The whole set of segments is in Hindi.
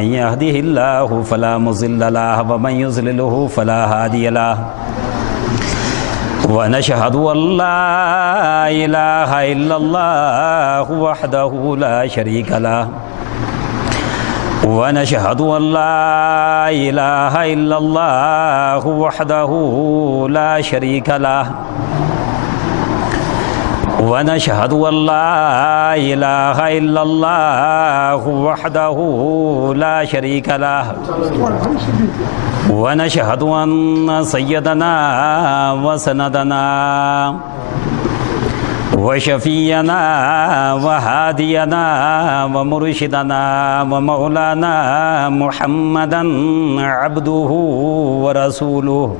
मन यहदिहिल्लाहु फला मुज़िल्ल लहु व मन युज़्लिलहु फला हादिय लहु व नशहदु अल्ला इलाहा इल्लल्लाहु वहदहु ला शरीका लहु व नशहदु अल्ला इलाहा इल्लल्लाहु वहदहु ला शरीका लहु व नशहदु अल्ला इलाहा इल्लल्लाहु वहदहु ला शरीका लहु व नशहदु अन्न सय्यदना व सनदना व शफीयना व हादियना व मुर्शिदना व मौलाना मुहम्मदन अब्दुहु व रसूलुहु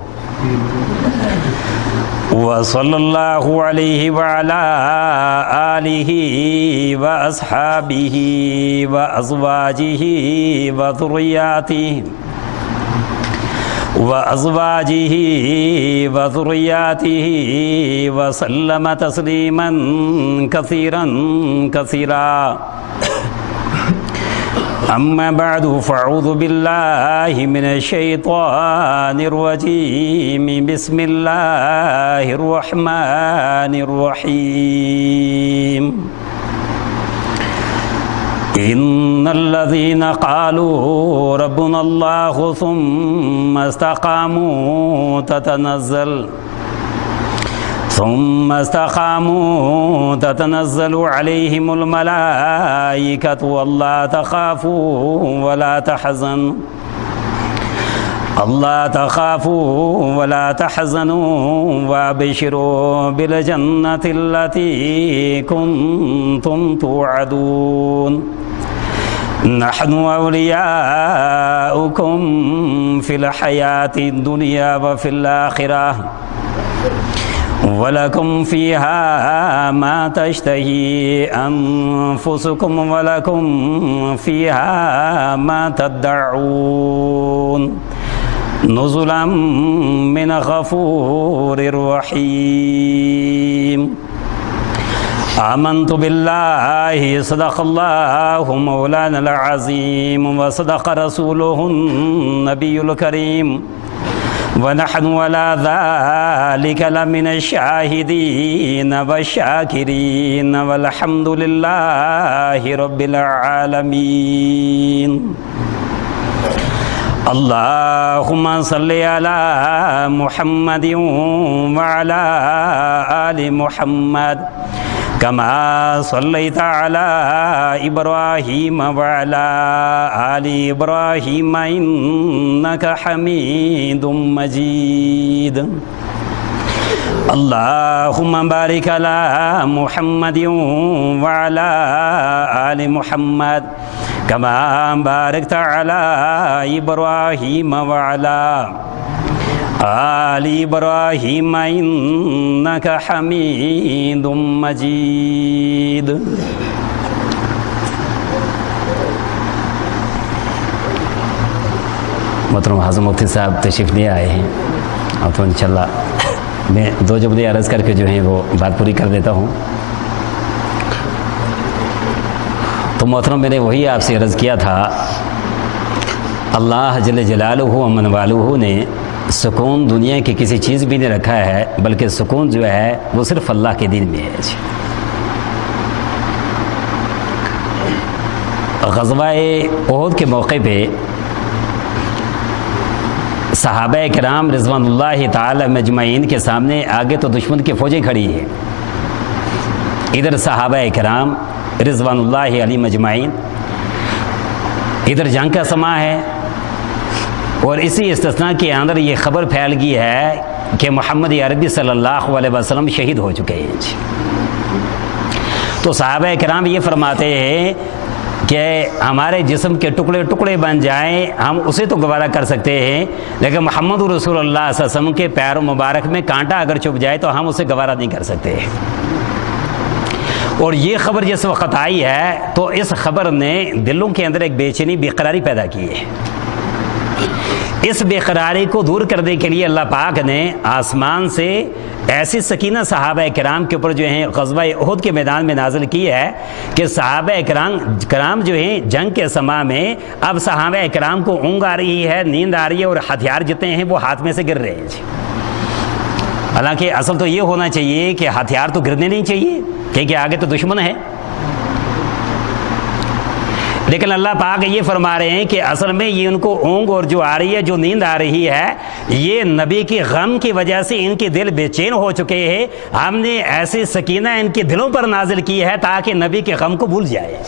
व सल्लल्लाहु अलैहि व अला आलिहि व अस्हाबिहि व अज़वाजिहि व ज़ुर्रिय्यातिहि व सल्लम तस्लीमन कसीरन कसीरा। अम्मा बअदु फ़अऊज़ु बिल्लाहि मिनश शैतानिर रजीम बिस्मिल्लाहिर रहमानिर रहीम। इन्नल्लज़ीना क़ालू रब्बुनल्लाहु सुम्मा इस्तक़ामू ततनज़्ज़लु अलैहिमुल मलाइकतु अल्ला तख़ाफ़ू वला तहज़नू वअबशिरू बिल जन्नतिल्लती कुन्तुम तुअदून। नहनु औलियाउकुम फिल हयाति दुनिया व फिल आखिरह वलकुम फ़ीहा मा तश्तही अन्फुसुकुम वलकुम फ़ीहा मा तद्दऊन नुज़ुलन मिन गफ़ूरिर रहीम। आमन्तु बिल्लाहि सदक़ल्लाहु मौलानल अज़ीम व सदक़ रसूलुहुन नबियुल करीम व नहनु अला ज़ालिका लमिनश शाहिदीन व शाकिरीन वल्हम्दुलिल्लाहि रब्बिल आलमीन। अल्लाहुम्मा सल्लि अला मुहम्मदिन व अला आलि मुहम्मद कमा सल्लैता अला इब्राहीम व अला आलि इब्राहीम इन्नका हमीदुम मजीद। अल्लाहुम्मा बारिक अला मुहम्मदिन व अला आलि मुहम्मद कमा बारकता अला इब्राहीम व अला आलि इब्राहीम इन्नका हमीदुम मजीद। मोहतरम हाज़िर मुफ्ती साहब तशरीफ़ ले आए हैं और तो इंशाल्लाह मैं दो जुमले अर्ज़ करके जो है वो बात पूरी कर देता हूँ। तो मोहतरम मैंने वही आपसे अर्ज़ किया था, अल्लाह जल्ल जलालुहु व मन वालुहु ने सुकून दुनिया की किसी चीज़ भी नहीं रखा है, बल्कि सुकून जो है वो सिर्फ़ अल्लाह के दीन में है। ग़ज़वा-ए उहद के मौके पे सहाबा किराम रिज़वानुल्लाहि ताला मजमईन के सामने आगे तो दुश्मन की फ़ौजें खड़ी है, इधर सहाबा किराम रिज़वानुल्लाहि अलैहिम अजमईन, इधर जंग का समा है। और इसी इस्तिस्ना के अंदर ये ख़बर फैल गई है कि मोहम्मद अरबी सल्लल्लाहु अलैहि वसल्लम शहीद हो चुके हैं। तो सहाबा किराम ये फरमाते हैं कि हमारे जिस्म के टुकड़े टुकड़े बन जाएं, हम उसे तो गवारा कर सकते हैं, लेकिन मोहम्मद रसूलुल्लाह सल्लल्लाहु अलैहि वसल्लम के पैरों मुबारक में कांटा अगर चुभ जाए तो हम उसे गवारा नहीं कर सकते। और ये ख़बर जिस वक्त आई है तो इस ख़बर ने दिलों के अंदर एक बेचैनी बेकरारी पैदा की है। इस बेकरारी को दूर करने के लिए अल्लाह पाक ने आसमान से ऐसी सकीना सहाबा किराम के ऊपर जो है ग़ज़वा उहद के मैदान में नाज़िल की है कि सहाबा किराम जो हैं जंग के समा में अब सहाबा किराम को ऊँग आ रही है, नींद आ रही है और हथियार जितने हैं वो हाथ में से गिर रहे हैं जी। हालांकि असल तो ये होना चाहिए कि हथियार तो गिरने नहीं चाहिए क्योंकि आगे तो दुश्मन है, लेकिन अल्लाह पाक ये फरमा रहे हैं कि असल में ये उनको ऊँग और जो आ रही है, जो नींद आ रही है, ये नबी के गम की वजह से इनके दिल बेचैन हो चुके हैं। हमने ऐसी सकीना इनके दिलों पर नाजिल की है ताकि नबी के गम को भूल जाए।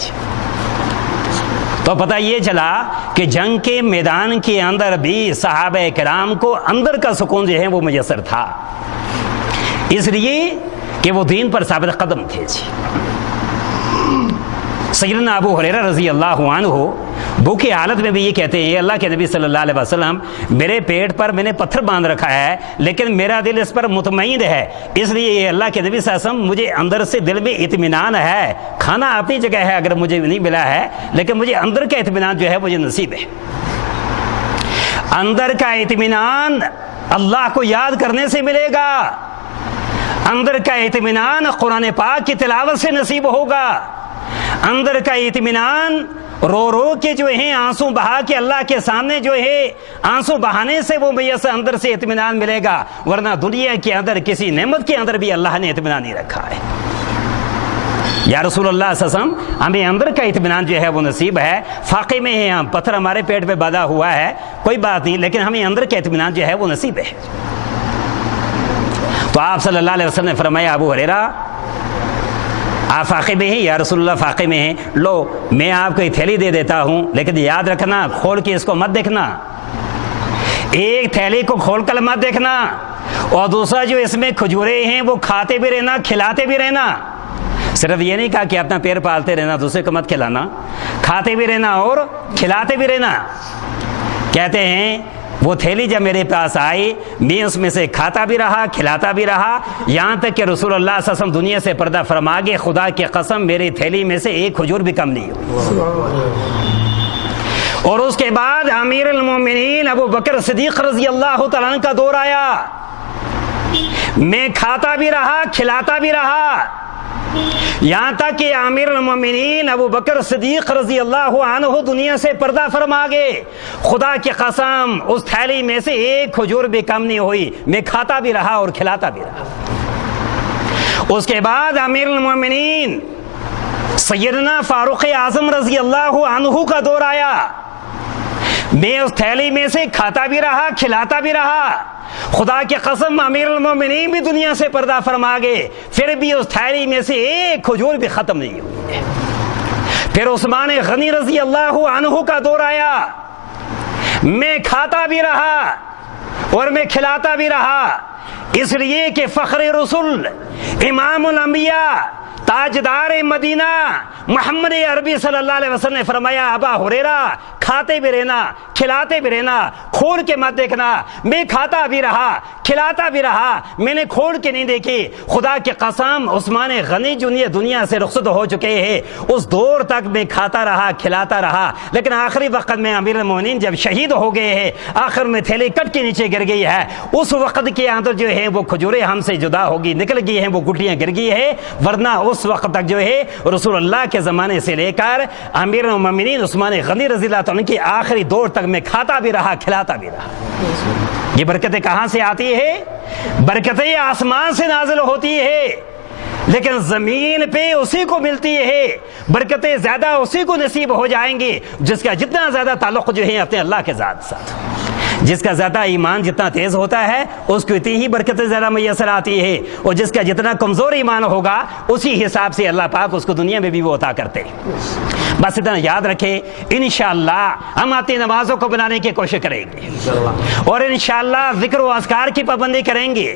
तो पता ये चला कि जंग के मैदान के अंदर भी सहाबा किराम को अंदर का सुकून जो है वो मुयस्सर था, इसलिए कि वो दीन पर साबित कदम थे जी। सैयदना अबू हुरैरा रज़ी अल्लाह अन्हु भूखे हालत में भी ये कहते हैं, अल्लाह के नबी सल्लल्लाहु अलैहि वसल्लम, मेरे पेट पर मैंने पत्थर बांध रखा है लेकिन मेरा दिल इस पर मुतमईन है, इसलिए अल्लाह के नबी सल्लल्लाहु अलैहि वसल्लम मुझे अंदर से दिल में इत्मीनान है। खाना अपनी जगह है अगर मुझे नहीं मिला है, लेकिन मुझे अंदर का इत्मीनान जो है मुझे नसीब है। अंदर का इत्मीनान अल्लाह को याद करने से मिलेगा, अंदर का इत्मीनान कुरान पाक की तिलावत से नसीब होगा, अंदर का इत्मीनान रो रो के जो है आंसू बहा के अल्लाह के सामने जो है आंसू बहाने से वो मैयस अंदर से इत्मीनान मिलेगा, वरना दुनिया के अंदर किसी नेमत के अंदर भी अल्लाह ने इत्मीनान नहीं रखा है। या रसूलुल्लाह सल्लल्लाहु अलैहि वसल्लम, हमें अंदर का इत्मीनान जो है वो नसीब है। फाके में है हम, पत्थर हमारे पेट पे बांधा हुआ है, कोई बात नहीं, लेकिन हमें अंदर का इत्मीनान जो है वो नसीब है। तो आप सल्लल्लाहु अलैहि वसल्लम ने फरमाया, अबू हुरैरा आप फाके में हैं? या रसूलुल्लाह फाके में हैं। लो मैं आपको एक थैली दे देता हूँ, लेकिन याद रखना खोल के इसको मत देखना, एक थैली को खोल कर मत देखना, और दूसरा जो इसमें खजूरें हैं वो खाते भी रहना, खिलाते भी रहना। सिर्फ ये नहीं कहा कि अपना पैर पालते रहना, दूसरे को मत खिलाना, खाते भी रहना और खिलाते भी रहना। कहते हैं वो थैली जब मेरे पास आई, मैं उसमें से खाता भी रहा, खिलाता भी रहा, यहाँ तक कि रसूलुल्लाह सल्लल्लाहु अलैहि वसल्लम दुनिया से पर्दा फरमा गए, खुदा की कसम मेरी थैली में से एक खजूर भी कम नहीं हुई। और उसके बाद अमीरुल मोमिनीन अबू बकर सिद्दीक रज़ी अल्लाह तआला अन्हु का दौर आया, मैं खाता भी रहा, खिलाता भी रहा, यहाँ तक कि आमिरुल मोमिनीन अबू बकर सिद्दीक रज़ी अल्लाह अन्हु दुनिया से पर्दा फरमा गए। खुदा की कसम उस थैली में से एक खजूर भी कम नहीं हुई, मैं खाता भी रहा और खिलाता भी रहा। उसके बाद आमिरुल मोमिनीन सैयदना फारूक आज़म रज़ी अल्लाह अन्हु का दौर आया, मैं उस थैली में से खाता भी रहा, खिलाता भी रहा। खुदा की कसम अमीरुल मोमिनीन भी दुनिया से पर्दा फरमा गए, फिर भी उस थैली में से एक खजूर भी खत्म नहीं हुई। फिर उस्मान गनी रज़ी अल्लाह अन्हु का दौर आया, मैं खाता भी रहा और मैं खिलाता भी रहा, इसलिए कि फ़ख्र रसूल इमामुल अंबिया ताजदार मदीना मोहम्मद अरबी सल्लल्लाहु अलैहि वसल्लम ने फरमाया, अबा हुरैरा खाते भी रहना, खिलाते भी रहना, खोल के मत देखना। मैं खाता भी रहा, खिलाता भी रहा, मैंने खोल के नहीं देखी। खुदा की कसम उस्मान गनी दुनिया से रुखसत हो चुके हैं, उस दौर तक मैं खाता रहा, खिलाता रहा, लेकिन आखिरी वक्त में अमीरुल मोमिनीन जब शहीद हो गए हैं, आखिर में थैली कट के नीचे गिर गई है, उस वक्त के अंदर जो है वो खजूरें हमसे जुदा होगी, निकल गई हैं, वो गुटियां गिर गई है, वरना उस वक्त तक जो है रसूलुल्लाह के ज़माने से लेकर अमीरुल मोमिनीन उस्मान गनी रज़ी अल्लाह तआला के आखिरी दौर तक मैं खाता भी रहा, खिलाता भी रहा। ये बरकतें कहाँ से आती है? बरकतें आसमान से नाजिल होती है, लेकिन जमीन पे उसी को मिलती है। बरकतें ज्यादा उसी को नसीब हो जाएंगी जिसका जितना ज्यादा ताल्लुक जो है अपने अल्लाह के ज़ात साथ, जिसका ज़्यादा ईमान जितना तेज़ होता है उसको इतनी ही बरकतें ज़्यादा मैसर आती है, और जिसका जितना कमज़ोर ईमान होगा उसी हिसाब से अल्लाह पाक उसको दुनिया में भी वो अता करते हैं। बस इतना याद रखें, इंशाअल्लाह हम आती नमाज़ों को बनाने की कोशिश करेंगे, और इंशाअल्लाह ज़िक्र व अस्कार की पाबंदी करेंगे,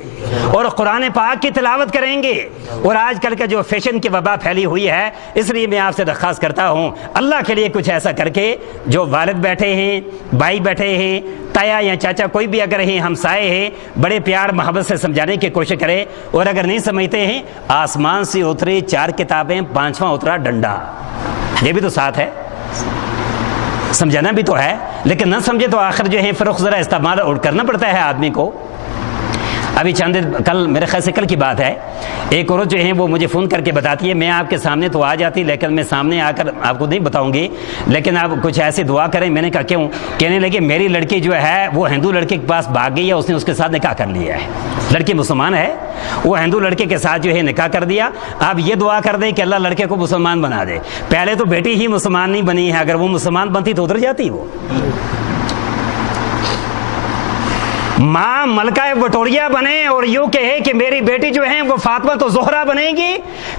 और कुरान पाक की तिलावत करेंगे। और आजकल का जो फैशन की वबा फैली हुई है, इसलिए मैं आपसे दरख्वास्त करता हूँ अल्लाह के लिए कुछ ऐसा करके, जो वालिद बैठे हैं, भाई बैठे हैं, ताया या चाचा कोई भी अगर हैं, हमसाए हैं, बड़े प्यार मोहब्बत से समझाने की कोशिश करें। और अगर नहीं समझते हैं, आसमान से उतरी 4 किताबें, 5वां उतरा डंडा, ये भी तो साथ है, समझाना भी तो है, लेकिन न समझे तो आखिर जो है फिर ज़रा इस्तेमाल करना पड़ता है आदमी को। अभी चंद दिन कल, मेरे ख्याल से कल की बात है, एक औरत जो है वो मुझे फ़ोन करके बताती है, मैं आपके सामने तो आ जाती लेकिन मैं सामने आकर आपको नहीं बताऊंगी, लेकिन आप कुछ ऐसी दुआ करें। मैंने कहा क्यों? कहने लगे मेरी लड़की जो है वो हिंदू लड़के के पास भाग गई है, उसने उसके साथ निकाह कर लिया है। लड़की मुसलमान है, वो हिंदू लड़के के साथ जो है निकाह कर दिया। आप ये दुआ कर दें कि अल्लाह लड़के को मुसलमान बना दे। पहले तो बेटी ही मुसलमान नहीं बनी है, अगर वो मुसलमान बनती तो उधर जाती वो। माँ मलका वटोरिया बने और यूँ कहे कि मेरी बेटी जो है वो फातिमा तो ज़ोहरा बनेगी,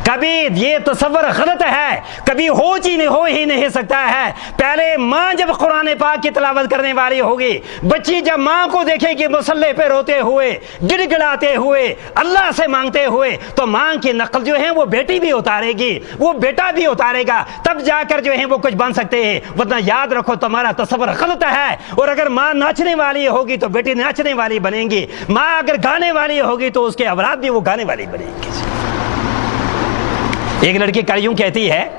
कभी ये तसव्वुर गलत है, कभी हो ही नहीं सकता है। पहले माँ जब कुरान पाक की तिलावत करने वाली होगी, बच्ची जब माँ को देखेगी मुसल्ले पे रोते हुए, गिड़गिड़ाते हुए, अल्लाह से मांगते हुए, तो माँ की नकल जो है वो बेटी भी उतारेगी, वो बेटा भी उतारेगा, तब जाकर जो है वो कुछ बन सकते हैं। वरना याद रखो तुम्हारा तसव्वुर गलत है। और अगर माँ नाचने वाली होगी तो बेटी नाचने वाली बनेगी, मां अगर गाने वाली होगी तो उसके औलाद भी वो गाने वाली बनेगी। एक लड़की कल यूं कहती है,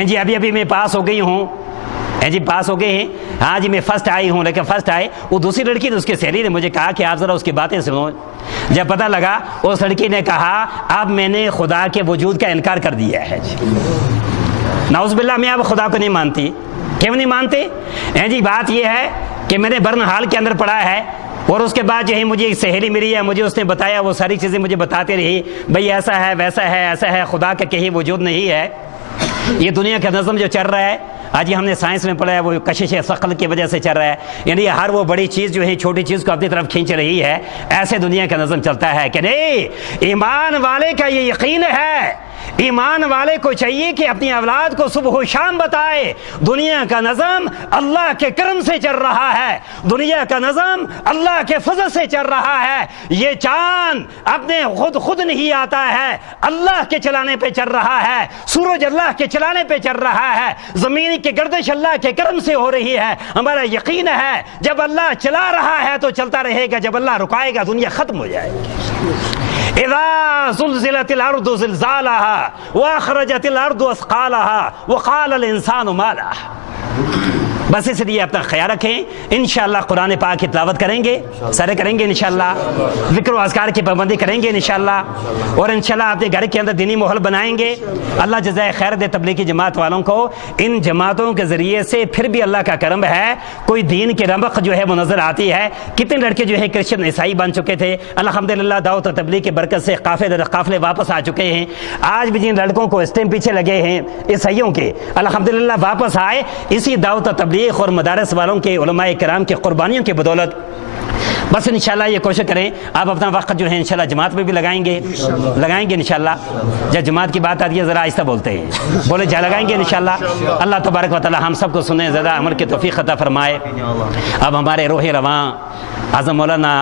जी अभी अभी मैं पास हो गई हूं, जी पास हो गए हैं, हाँ जी मैं फर्स्ट आई हूं, लेकिन फर्स्ट आए वो दूसरी लड़की, उसके सहेली ने मुझे कहा कि आप जरा उसकी बातें सुनो। जब पता लगा उस लड़की ने कहा अब मैंने खुदा के वजूद का इनकार कर दिया है। नाउज़ुबिल्लाह, मैं अब खुदा को नहीं मानती। क्यों नहीं मानते? जी बात यह है कि मैंने बर्नहाल के अंदर पढ़ा है और उसके बाद जो है मुझे एक सहेली मिली है, मुझे उसने बताया, वो सारी चीज़ें मुझे बताती रही, भाई ऐसा है वैसा है ऐसा है, खुदा का कहीं वजूद नहीं है। ये दुनिया का नज़म जो चल रहा है, आज ही हमने साइंस में पढ़ा है, वो कशिश सक़ल की वजह से चल रहा है, यानी हर वो बड़ी चीज़ जो है छोटी चीज़ को अपनी तरफ खींच रही है। ऐसे दुनिया का नज़म चलता है कि नहीं, ईमान वाले का ये यकीन है, ईमान वाले को चाहिए कि अपनी औलाद को सुबह शाम बताए दुनिया का नज़म अल्लाह के करम से चल रहा है, दुनिया का नज़म अल्लाह के फजल से चल रहा है। ये चांद अपने खुद नहीं आता है, अल्लाह के चलाने पे चल रहा है, सूरज अल्लाह के चलाने पे चल रहा है, ज़मीन की गर्दिश अल्लाह के करम से हो रही है। हमारा यकीन है जब अल्लाह चला रहा है तो चलता रहेगा, जब अल्लाह रुकाएगा दुनिया खत्म हो जाएगी। इज़ा ज़ुल्ज़िलतिल अर्दु ज़िल्ज़ालहा व अख़रजतिल अर्दु अस्क़ालहा व क़ालल इंसानु मा लहा। बस इसलिए अपना ख्याल रखें। इंशाअल्लाह कुरान पाक की तिलावत करेंगे, सारे करेंगे इंशाअल्लाह, ज़िक्र व अज़कार की पाबंदी करेंगे इंशाअल्लाह, और इंशाअल्लाह अपने घर के अंदर दीनी माहौल बनाएंगे। अल्लाह जज़ाए खैर दे तबलीगी जमात वालों को। इन जमातों के ज़रिए से फिर भी अल्लाह का करम है, कोई दीन की रमक जो है वो नज़र आती है। कितने लड़के जो है क्रिश्चियन ईसाई बन चुके थे, अल्हम्दुलिल्लाह दावत व तबलीग की बरकत से काफ़िले वापस आ चुके हैं। आज भी जिन लड़कों को इस टाइम पीछे लगे हैं ईसाइयों के, अल्हम्दुलिल्लाह वापस आए इसी दावत व तबलीग और मदारस वालों के उलमाए किराम की कुर्बानियों की बदौलत। बस इंशाल्लाह ये कोशिश करें, आप अपना वक्त जो है इंशाल्लाह जमात में भी लगाएंगे इंशाल्लाह। जब जमात की बात आती है ज़रा आहिस्ता बोलते हैं, बोले जा लगाएंगे इंशाल्लाह। अल्लाह तबारक व तआला हम सबको सुने, ज़्यादा अमल की तौफीक अता फरमाए। अब हमारे रोह रवां आज़म मौलाना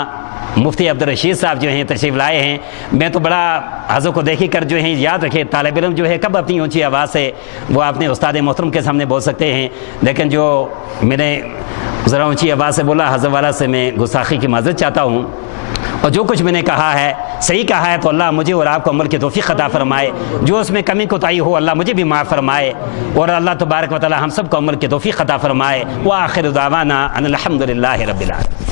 मुफ्ती अब्दुल रशीद साहब जो हैं तशरीफ़ लाए हैं। मैं तो बड़ा हज़ों को देखी कर जो है याद रखे, तालिब इल्म जो है कब अपनी ऊंची आवाज़ से वो अपने उस्ताद मोहतरम के सामने बोल सकते हैं, लेकिन जो मैंने ज़रा ऊंची आवाज़ से बोला, हज़रत वाला से मैं गुस्ताखी की माज़रत चाहता हूँ। और जो कुछ मैंने कहा है सही कहा है तो अल्लाह मुझे और आपको अमल की तौफीक अता फरमाए, जो उसमें कमी कोताही हो अल्लाह मुझे भी माफ़ फरमाए, और अल्लाह तबारक व तआला हम सबको अमल की तौफीक अता फरमाए। व आखिर दावाना अनिल हम्दुलिल्लाहि रब्बिल आलमीन।